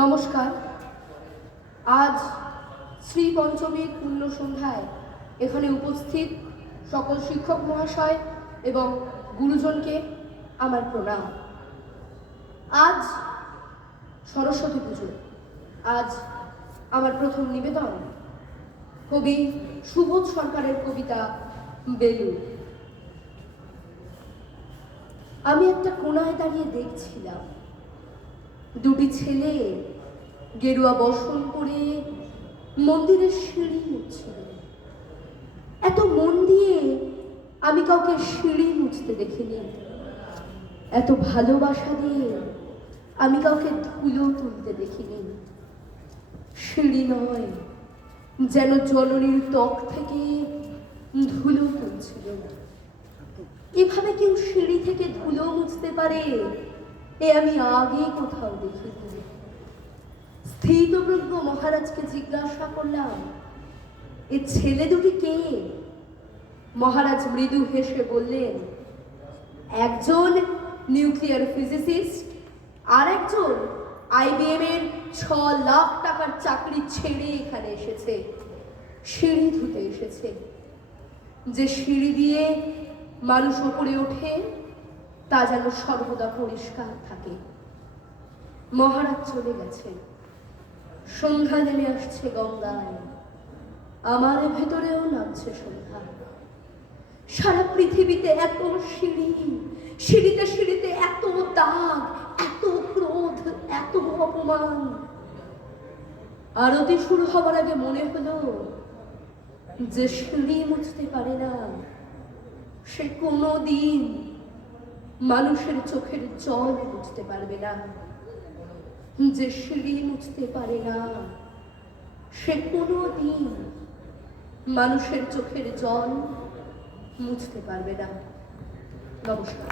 নমস্কার। আজ শ্রী পঞ্চমীর পূর্ণ সন্ধ্যায় এখানে উপস্থিত সকল শিক্ষক মহাশয় এবং গুরুজনকে আমার প্রণাম। আজ সরস্বতী পুজো। আজ আমার প্রথম নিবেদন কবি সুবোধ সরকারের কবিতা বেলু। আমি একটা কোণায় দাঁড়িয়ে দেখছিলাম দুটি ছেলে গেরুয়া বসন পরে মন্দিরের সিঁড়ি মুছছিল। এত মন দিয়ে আমি কাউকে সিঁড়ি মুছতে দেখিনি। এত ভালোবাসা দিয়ে আমি কাউকে ধুলো তুলতে দেখিনি। সিঁড়ি নয়, যেন জননীর ত্বক থেকে ধুলো তুলছিল। এভাবে কেউ সিঁড়ি থেকে ধুলো মুছতে পারে এ আমি আগে কোথাও দেখিনি। স্থিতপ্রজ্ঞ মহারাজকে জিজ্ঞাসা করলাম, এ ছেলে দুটি কে? মহারাজ মৃদু হেসে বললেন, একজন নিউক্লিয়ার ফিজিসিস্ট, আর একজন IBM এর 6 লাখ টাকার চাকরি ছেড়ে এখানে এসেছে, সিঁড়ি ধুতে এসেছে। যে সিঁড়ি দিয়ে মানুষ উপরে ওঠে তা যেন সর্বদা পরিষ্কার থাকে। মহারাজ চলে গেছে, সন্ধ্যা নেমে আসছে গঙ্গায়, আমার ভেতরেও নামছে সন্ধ্যা। সারা পৃথিবীতে এত সিঁড়ি, সিঁড়িতে সিঁড়িতে এত দাগ, এত ক্রোধ, এত অপমান। আরতি শুরু হবার আগে মনে হলো, যে সিঁড়ি মুছতে পারে না সে কোনোদিন মানুষের চোখের জল মুছতে পারবে না। যে সিঁড়ি মুছতে পারে না সে কোনোদিন মানুষের চোখের জল মুছতে পারবে না। নমস্কার।